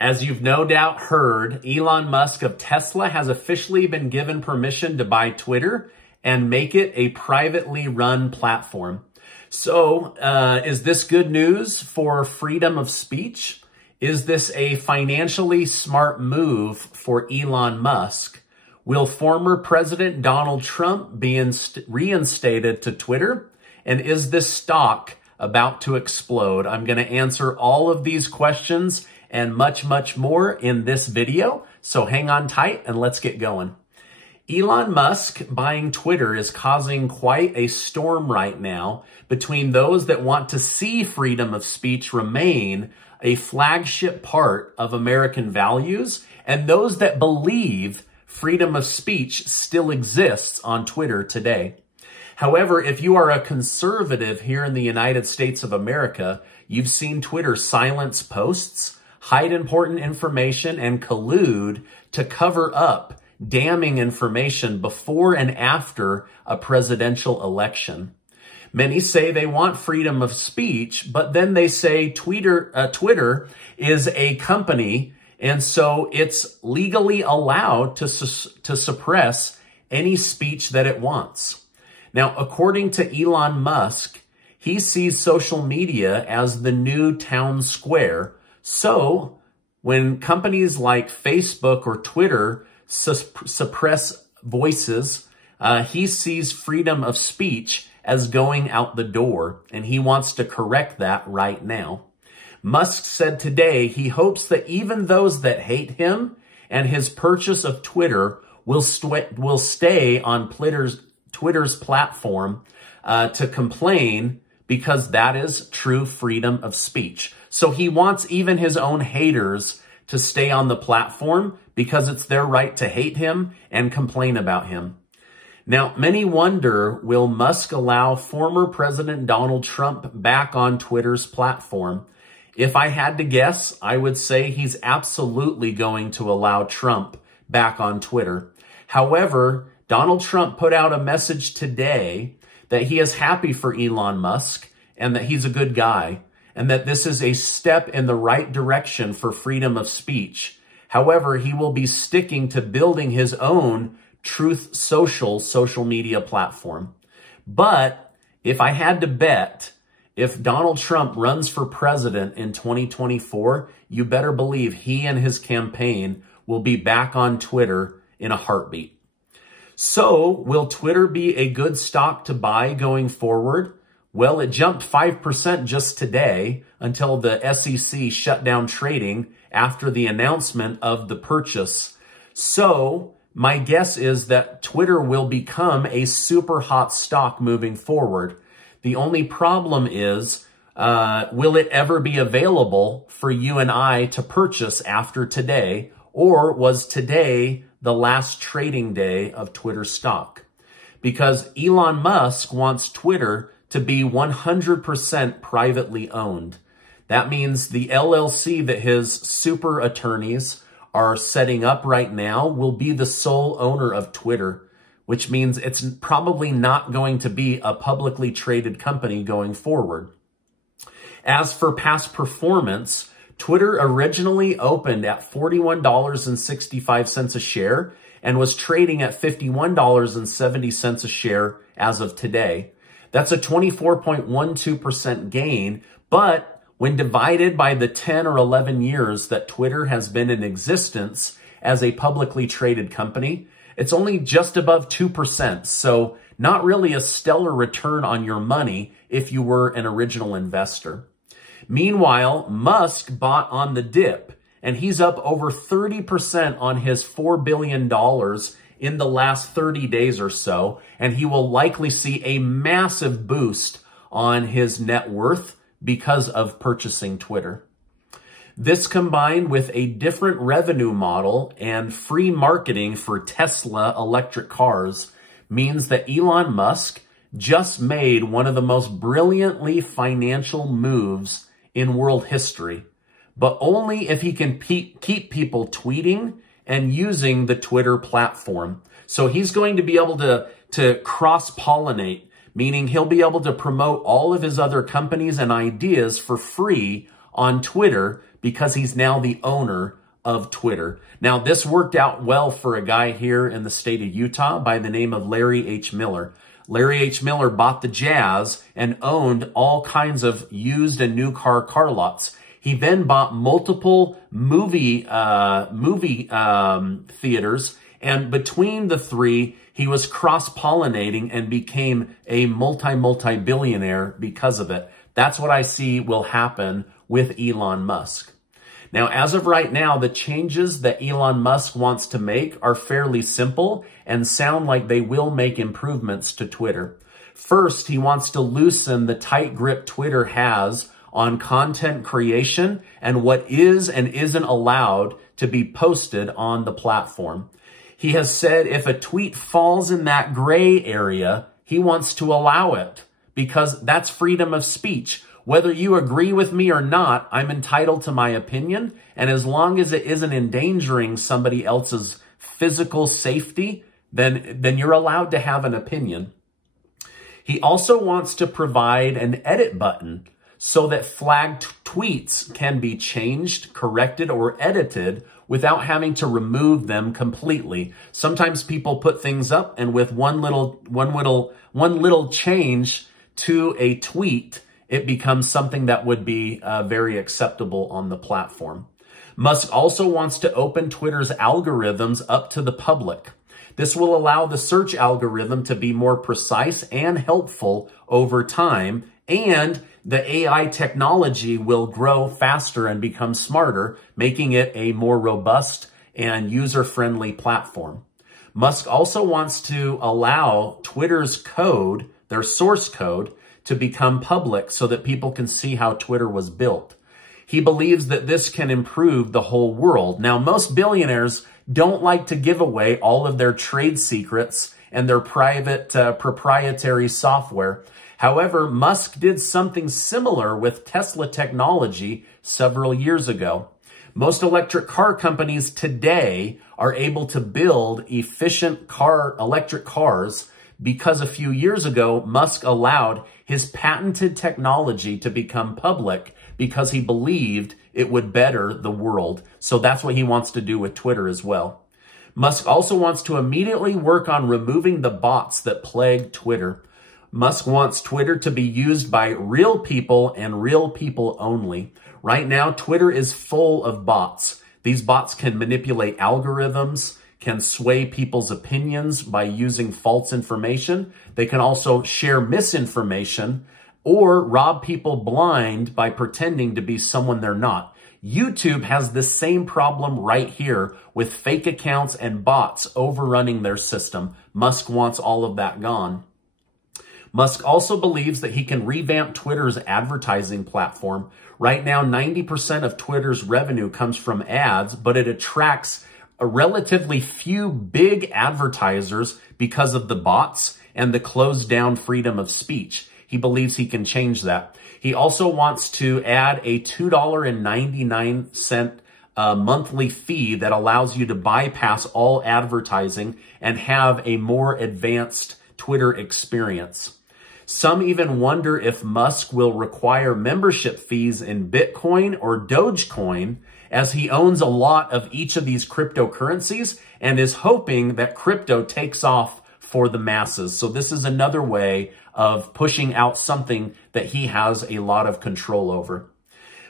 As you've no doubt heard, Elon Musk of Tesla has officially been given permission to buy Twitter and make it a privately run platform. So, is this good news for freedom of speech? Is this a financially smart move for Elon Musk? Will former President Donald Trump be reinstated to Twitter? And is this stock about to explode? I'm going to answer all of these questions and much, much more in this video. So hang on tight and let's get going. Elon Musk buying Twitter is causing quite a storm right now between those that want to see freedom of speech remain a flagship part of American values and those that believe freedom of speech still exists on Twitter today. However, if you are a conservative here in the United States of America, you've seen Twitter silence posts, hide important information, and collude to cover up damning information before and after a presidential election. Many say they want freedom of speech, but then they say Twitter is a company, and so it's legally allowed to suppress any speech that it wants. Now, according to Elon Musk, he sees social media as the new town square. So when companies like Facebook or Twitter suppress voices, he sees freedom of speech as going out the door, and he wants to correct that right now. Musk said today he hopes that even those that hate him and his purchase of Twitter will stay on Twitter's platform to complain, because that is true freedom of speech. So he wants even his own haters to stay on the platform because it's their right to hate him and complain about him. Now, many wonder, will Musk allow former President Donald Trump back on Twitter's platform? If I had to guess, I would say he's absolutely going to allow Trump back on Twitter. However, Donald Trump put out a message today that he is happy for Elon Musk and that he's a good guy and that this is a step in the right direction for freedom of speech. However, he will be sticking to building his own Truth social media platform. But if I had to bet, if Donald Trump runs for president in 2024, you better believe he and his campaign will be back on Twitter in a heartbeat. So, will Twitter be a good stock to buy going forward? Well, it jumped 5% just today until the SEC shut down trading after the announcement of the purchase. So, my guess is that Twitter will become a super hot stock moving forward. The only problem is, will it ever be available for you and I to purchase after today? Or was today the last trading day of Twitter stock? Because Elon Musk wants Twitter to be 100% privately owned. That means the LLC that his super attorneys are setting up right now will be the sole owner of Twitter, which means it's probably not going to be a publicly traded company going forward. As for past performance, Twitter originally opened at $41.65 a share and was trading at $51.70 a share as of today. That's a 24.12% gain, but when divided by the 10 or 11 years that Twitter has been in existence as a publicly traded company, it's only just above 2%. So not really a stellar return on your money if you were an original investor. Meanwhile, Musk bought on the dip, and he's up over 30% on his $4 billion in the last 30 days or so, and he will likely see a massive boost on his net worth because of purchasing Twitter. This combined with a different revenue model and free marketing for Tesla electric cars means that Elon Musk just made one of the most brilliantly financial moves in world history, but only if he can keep people tweeting and using the Twitter platform. So he's going to be able to cross-pollinate, meaning he'll be able to promote all of his other companies and ideas for free on Twitter because he's now the owner of Twitter. Now, this worked out well for a guy here in the state of Utah by the name of Larry H. Miller. Larry H. Miller bought the Jazz and owned all kinds of used and new car lots. He then bought multiple movie theaters, and between the three, he was cross-pollinating and became a multi-billionaire because of it. That's what I see will happen with Elon Musk. Now, as of right now, the changes that Elon Musk wants to make are fairly simple and sound like they will make improvements to Twitter. First, he wants to loosen the tight grip Twitter has on content creation and what is and isn't allowed to be posted on the platform. He has said if a tweet falls in that gray area, he wants to allow it because that's freedom of speech. Whether you agree with me or not, I'm entitled to my opinion. And as long as it isn't endangering somebody else's physical safety, then you're allowed to have an opinion. He also wants to provide an edit button so that flagged tweets can be changed, corrected, or edited without having to remove them completely. Sometimes people put things up and with one little change to a tweet, it becomes something that would be very acceptable on the platform. Musk also wants to open Twitter's algorithms up to the public. This will allow the search algorithm to be more precise and helpful over time, and the AI technology will grow faster and become smarter, making it a more robust and user-friendly platform. Musk also wants to allow Twitter's code, their source code, to become public so that people can see how Twitter was built. He believes that this can improve the whole world. Now, most billionaires don't like to give away all of their trade secrets and their private proprietary software. However, Musk did something similar with Tesla technology several years ago. Most electric car companies today are able to build efficient electric cars because a few years ago, Musk allowed his patented technology to become public because he believed it would better the world. So that's what he wants to do with Twitter as well. Musk also wants to immediately work on removing the bots that plague Twitter. Musk wants Twitter to be used by real people and real people only. Right now, Twitter is full of bots. These bots can manipulate algorithms, can sway people's opinions by using false information. They can also share misinformation or rob people blind by pretending to be someone they're not. YouTube has the same problem right here with fake accounts and bots overrunning their system. Musk wants all of that gone. Musk also believes that he can revamp Twitter's advertising platform. Right now, 90% of Twitter's revenue comes from ads, but it attracts a relatively few big advertisers because of the bots and the closed down freedom of speech. He believes he can change that. He also wants to add a $2.99 monthly fee that allows you to bypass all advertising and have a more advanced Twitter experience. Some even wonder if Musk will require membership fees in Bitcoin or Dogecoin, as he owns a lot of each of these cryptocurrencies and is hoping that crypto takes off for the masses. So this is another way of pushing out something that he has a lot of control over.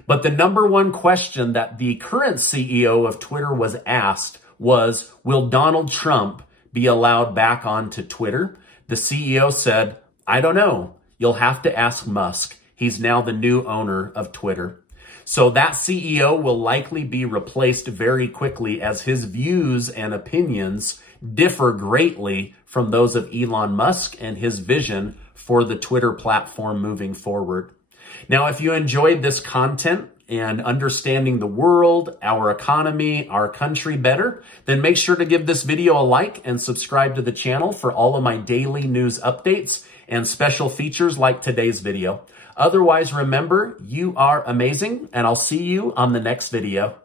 But the number one question that the current CEO of Twitter was asked was, will Donald Trump be allowed back onto Twitter? The CEO said, I don't know. You'll have to ask Musk. He's now the new owner of Twitter. So that CEO will likely be replaced very quickly as his views and opinions differ greatly from those of Elon Musk and his vision for the Twitter platform moving forward. Now, if you enjoyed this content and understanding the world, our economy, our country better, then make sure to give this video a like and subscribe to the channel for all of my daily news updates and special features like today's video. Otherwise, remember, you are amazing, and I'll see you on the next video.